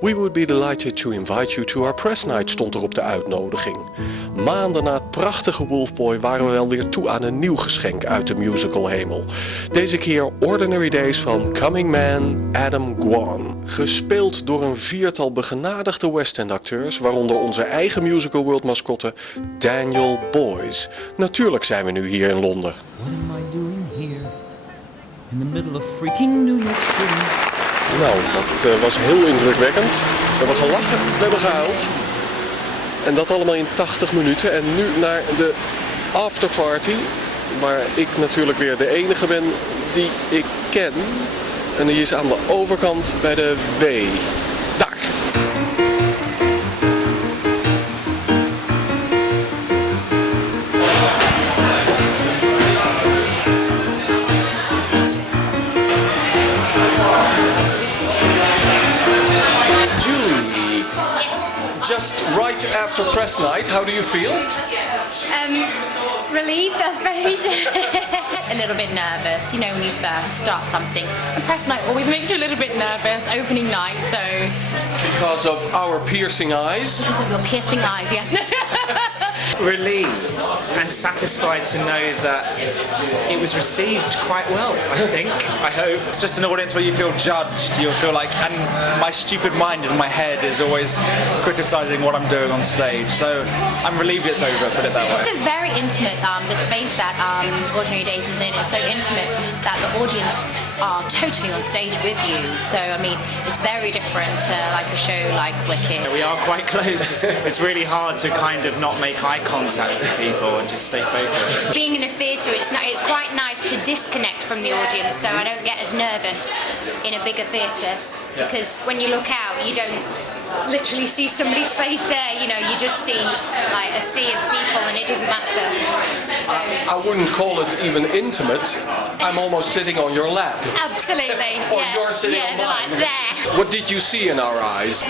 We would be delighted to invite you to our press night, stond er op de uitnodiging. Maanden na het prachtige Wolfboy waren we wel weer toe aan een nieuw geschenk uit de musicalhemel. Deze keer Ordinary Days van coming man Adam Gwon. Gespeeld door een viertal begenadigde West End acteurs, waaronder onze eigen Musicalworld mascotte Daniel Boyce. Natuurlijk zijn we nu hier in Londen. What am I doing here? In the middle of freaking New York City. Nou, dat was heel indrukwekkend. We hebben gelachen, we hebben gehuild. En dat allemaal in 80 minuten. En nu naar de afterparty, waar ik natuurlijk weer de enige ben die ik ken. En die is aan de overkant bij de W. Daar! Just right after press night, how do you feel? Relieved, I suppose. A little bit nervous, you know, when you first start something. And press night always makes you a little bit nervous, opening night, so... Because of our piercing eyes? Because of your piercing eyes, yes. Relieved and satisfied to know that it was received quite well, I think. I hope. It's just an audience where you feel judged, you'll feel like, and my stupid mind in my head is always criticising what I'm doing on stage, so I'm relieved it's over, put it that way. It's very intimate, the space that Ordinary Days is in, it's so intimate that the audience are totally on stage with you, so I mean, it's very different to like a show like Wicked. We are quite close. It's really hard to kind of not make eye contact with people and just stay focused. Being in a theatre, it's quite nice to disconnect from the audience, so I don't get as nervous in a bigger theatre, because when you look out, you don't literally see somebody's face there, you know, you just see like a sea of people and it doesn't matter. So I wouldn't call it even intimate. I'm almost sitting on your lap. absolutely. Or you're sitting on mine. Like there. What did you see in our eyes?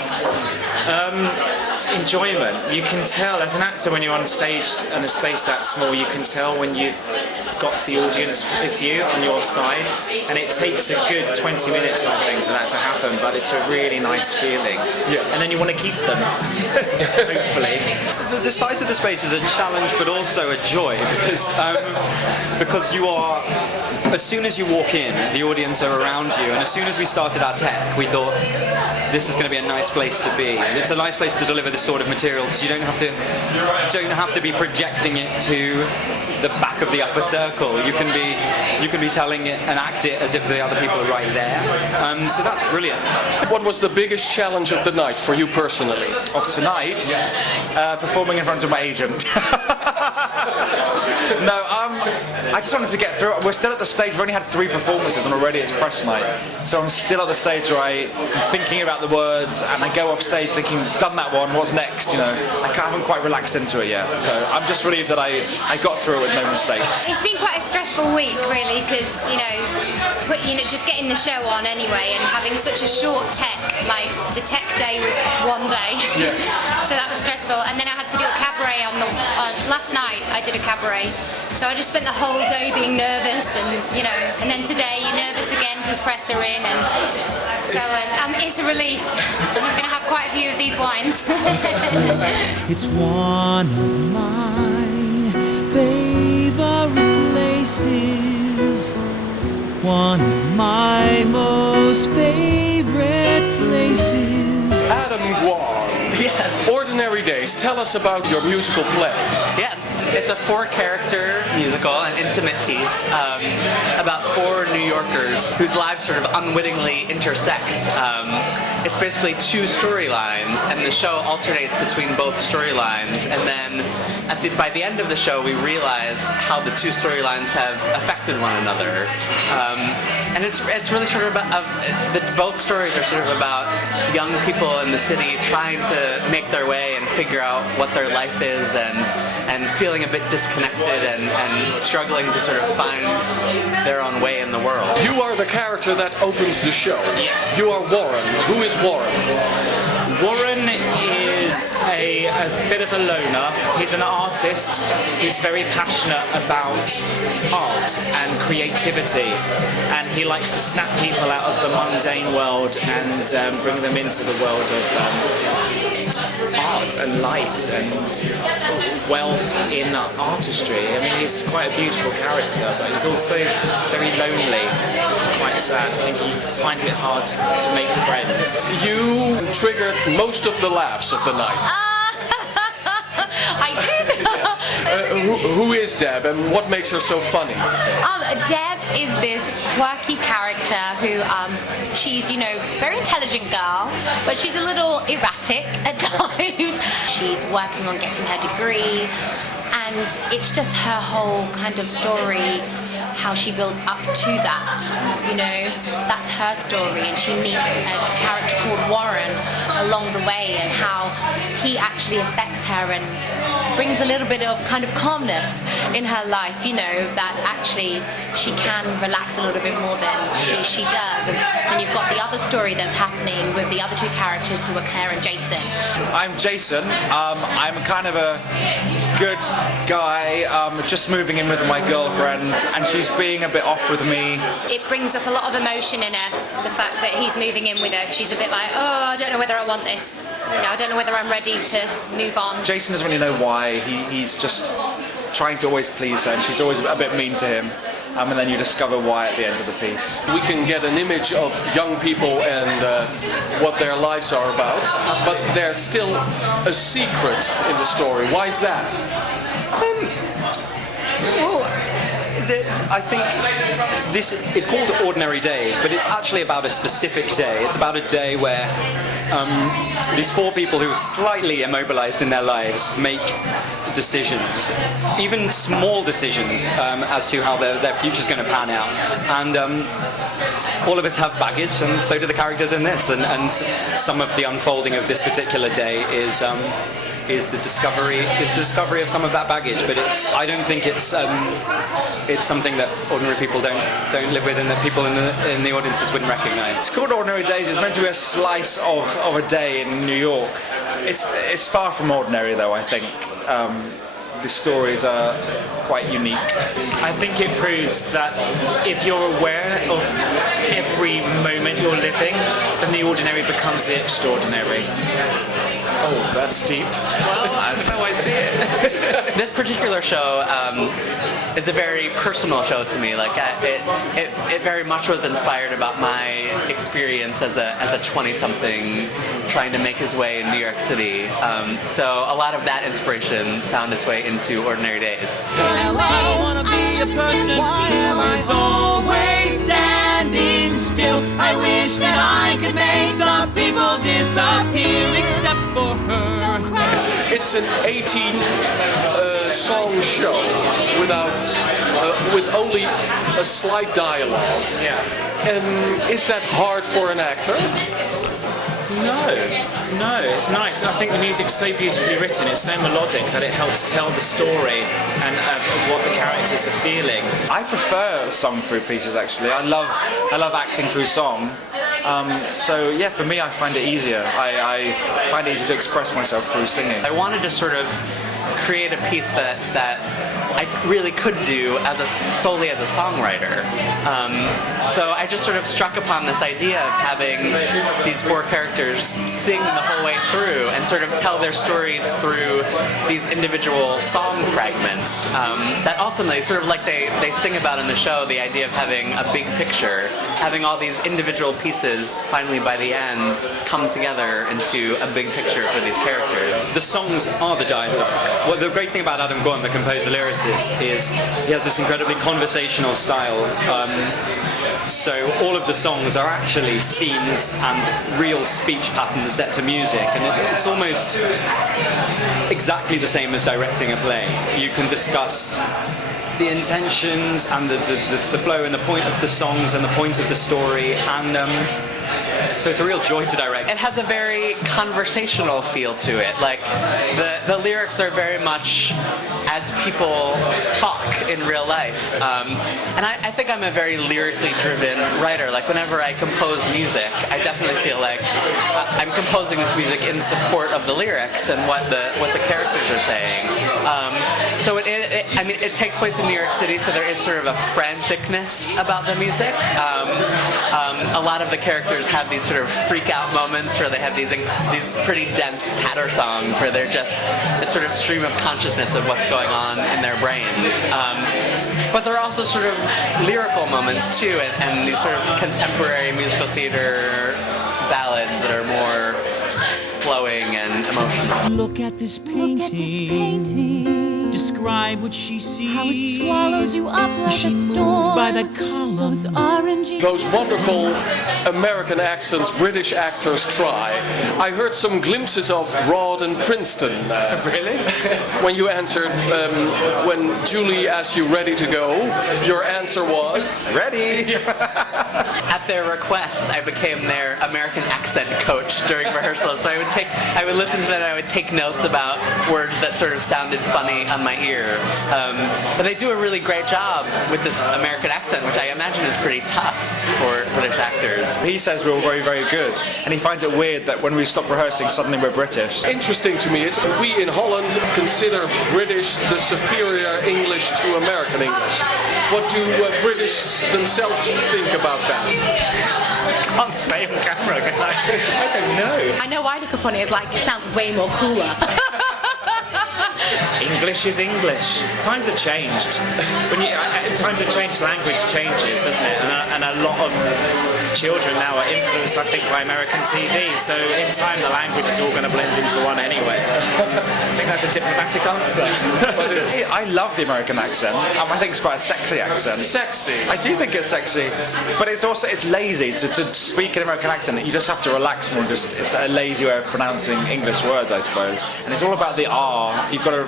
Enjoyment. You can tell as an actor when you're on stage in a space that small, you can tell when you've got the audience with you on your side, and it takes a good 20 minutes I think for that to happen, but it's a really nice feeling. Yes. And then you want to keep them, hopefully. The size of the space is a challenge but also a joy because you are, as soon as you walk in, the audience are around you, and as soon as we started our tech, we thought this is going to be a nice place to be. And it's a nice place to deliver this sort of material because you don't have to be projecting it to the back of the upper circle. You can be telling it and act it as if the other people are right there. So that's brilliant. What was the biggest challenge of the night for you personally? Of tonight, performing in front of my agent. No, I just wanted to get through it. We're still at the stage, we've only had 3 performances and already it's press night. So I'm still at the stage where I'm thinking about the words and I go off stage thinking, done that one, what's next, you know. I haven't quite relaxed into it yet. So I'm just relieved that I got through it with no mistakes. It's been quite a stressful week really, because you know, just getting the show on anyway and having such a short tech, like the tech day was one day. Yes. So that was stressful, and then I had to do a cabaret on last night. I did a cabaret, so I just spent the whole day being nervous, and you know, and then today you're nervous again because press are in, and so it's a relief. I'm going to have quite a few of these wines. It's one of my favorite places. One of my most favorite places. Adam Gwon. Yes. Ordinary Days. Tell us about your musical play. Yes. It's a 4-character musical, an intimate piece about 4 New Yorkers whose lives sort of unwittingly intersect. It's basically 2 storylines, and the show alternates between both storylines, and then by the end of the show we realize how the 2 storylines have affected one another. And it's really sort of about, both stories are sort of about young people in the city trying to make their way and figure out what their life is, and feeling a bit disconnected and struggling to sort of find their own way in the world. You are the character that opens the show. Yes. You are Warren. Who is Warren? Warren is is a bit of a loner. He's an artist who's very passionate about art and creativity, and he likes to snap people out of the mundane world and bring them into the world of art and light and wealth in artistry. I mean, he's quite a beautiful character, but he's also very lonely, quite sad. I think he finds it hard to make friends. You triggered most of the laughs of the night. I did. Who is Deb and what makes her so funny? Deb is this quirky character who, she's, very intelligent girl, but she's a little erratic at times. She's working on getting her degree, and it's just her whole kind of story, how she builds up to that, that's her story, and she meets a character called Warren along the way, and how he actually affects her and brings a little bit of kind of calmness in her life, that actually she can relax a little bit more than she does. And you've got the other story that's happening with the other two characters who are Claire and Jason. I'm Jason. I'm kind of a good guy, just moving in with my girlfriend, and she's being a bit off with me. It brings up a lot of emotion in her, the fact that he's moving in with her. She's a bit like, oh, I don't know whether I want this. I don't know whether I'm ready to move on. Jason doesn't really know why. He's just trying to always please her, and she's always a bit mean to him. And then you discover why at the end of the piece. We can get an image of young people and what their lives are about, but there's still a secret in the story. Why is that? I think it's called Ordinary Days, but it's actually about a specific day. It's about a day where these four people who are slightly immobilized in their lives make decisions, even small decisions, as to how their future's going to pan out. And all of us have baggage, and so do the characters in this. And some of the unfolding of this particular day is the discovery of some of that baggage, but I don't think it's something that ordinary people don't live with, and that people in the audiences wouldn't recognise. It's called Ordinary Days. It's meant to be a slice of a day in New York. It's far from ordinary, though. I think the stories are quite unique. I think it proves that if you're aware of every moment you're living, then the ordinary becomes the extraordinary. Oh, that's deep. Well, that's how I see it. This particular show is a very personal show to me. Like it very much was inspired about my experience as a 20-something trying to make his way in New York City. So a lot of that inspiration found its way into Ordinary Days. I wanna be a person. Why am I always standing still? I wish that I could make the people disappear, except for her. It's an 18-song show with only a slight dialogue. Yeah. And is that hard for an actor? No, it's nice. I think the music's so beautifully written, it's so melodic that it helps tell the story and what the characters are feeling. I prefer song through pieces, actually. I love acting through song. So yeah, for me, I find it easier. I find it easier to express myself through singing. I wanted to sort of create a piece that I really could do solely as a songwriter. So I just sort of struck upon this idea of having these four characters sing the whole way through and sort of tell their stories through these individual song fragments that ultimately, sort of like they sing about in the show, the idea of having a big picture, having all these individual pieces finally by the end come together into a big picture for these characters. The songs are the dialogue. Well, the great thing about Adam Gwon, the composer-lyricist, is he has this incredibly conversational style. So all of the songs are actually scenes and real speech patterns set to music, and it's almost exactly the same as directing a play. You can discuss the intentions and the flow and the point of the songs and the point of the story, and so it's a real joy to direct. It has a very conversational feel to it. Like the lyrics are very much as people talk in real life. And I think I'm a very lyrically driven writer. Like whenever I compose music, I definitely feel like I'm composing this music in support of the lyrics and what the characters are saying. So it takes place in New York City, so there is sort of a franticness about the music. A lot of the characters have these sort of freak out moments where they have these pretty dense patter songs where they're just a sort of stream of consciousness of what's going on in their brains. But there are also sort of lyrical moments too, and these sort of contemporary musical theater ballads that are more flowing and emotional. Look at this painting. Describe what she sees. How it swallows you up like she a storm. moved by that column. Those orangey. Those wonderful American accents British actors try. I heard some glimpses of Rod and Princeton. Really? When you answered, when Julie asked you ready to go, your answer was... Ready! At their request, I became their American accent coach during rehearsals. So I would listen to them and I would take notes about words that sort of sounded funny on my ear. But they do a really great job with this American accent, which I imagine is pretty tough for British actors. He says we're all very, very good, and he finds it weird that when we stop rehearsing, suddenly we're British. Interesting to me is we in Holland consider British the superior English to American English. What do British themselves think about that? I can't say on camera, can I don't know. I know I look upon it as like, it sounds way more cooler. English is English. Times have changed. Times have changed, language changes, doesn't it? And a lot of children now are influenced, I think, by American TV. So in time, the language is all going to blend into one anyway. I think that's a diplomatic answer. I love the American accent. I think it's quite a sexy accent. Sexy. I do think it's sexy, but it's lazy to speak an American accent. You just have to relax more. It's a lazy way of pronouncing English words, I suppose. And it's all about the R. You've got to.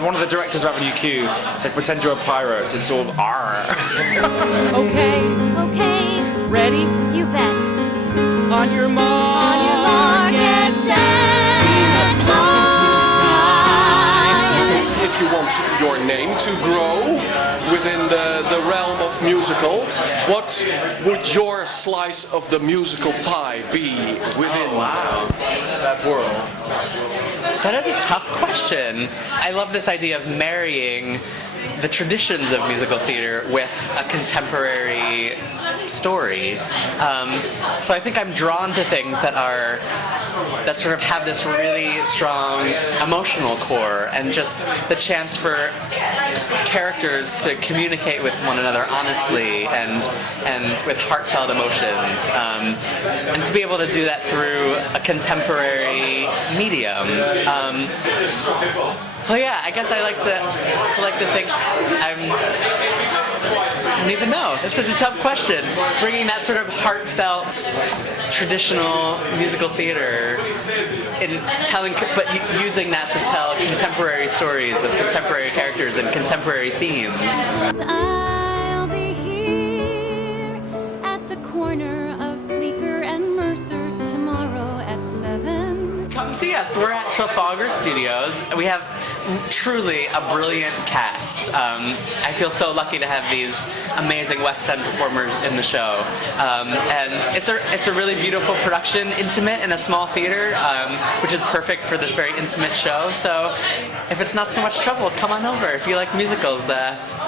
One of the directors of Avenue Q said, "Pretend you're a pirate." It's all R. Okay. Ready? You bet. On your mark. On your mark, get set. If you want your name to grow within the realm of musical, what would your slice of the musical pie be within that world? That is a tough question. I love this idea of marrying the traditions of musical theater with a contemporary story. So I think I'm drawn to things that sort of have this really strong emotional core and just the chance for characters to communicate with one another honestly and with heartfelt emotions, and to be able to do that through a contemporary medium. So yeah, I guess I like to think I don't even know. It's such a tough question. Bringing that sort of heartfelt, traditional musical theater, but using that to tell contemporary stories with contemporary characters and contemporary themes. I'll be here at the corner of Bleecker and Mercer tomorrow at 7. Come see us. We're at Trafalgar Studios. We have truly a brilliant cast. I feel so lucky to have these amazing West End performers in the show. And it's a really beautiful production, intimate in a small theater, which is perfect for this very intimate show. So if it's not so much trouble, come on over. If you like musicals,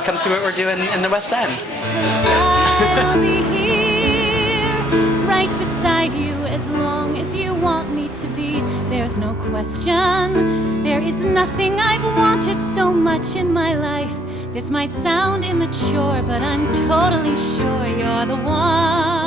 come see what we're doing in the West End. I'll be here, right beside you, as long as you want me to be. There's no question. There is nothing I've wanted so much in my life. This might sound immature, but I'm totally sure you're the one.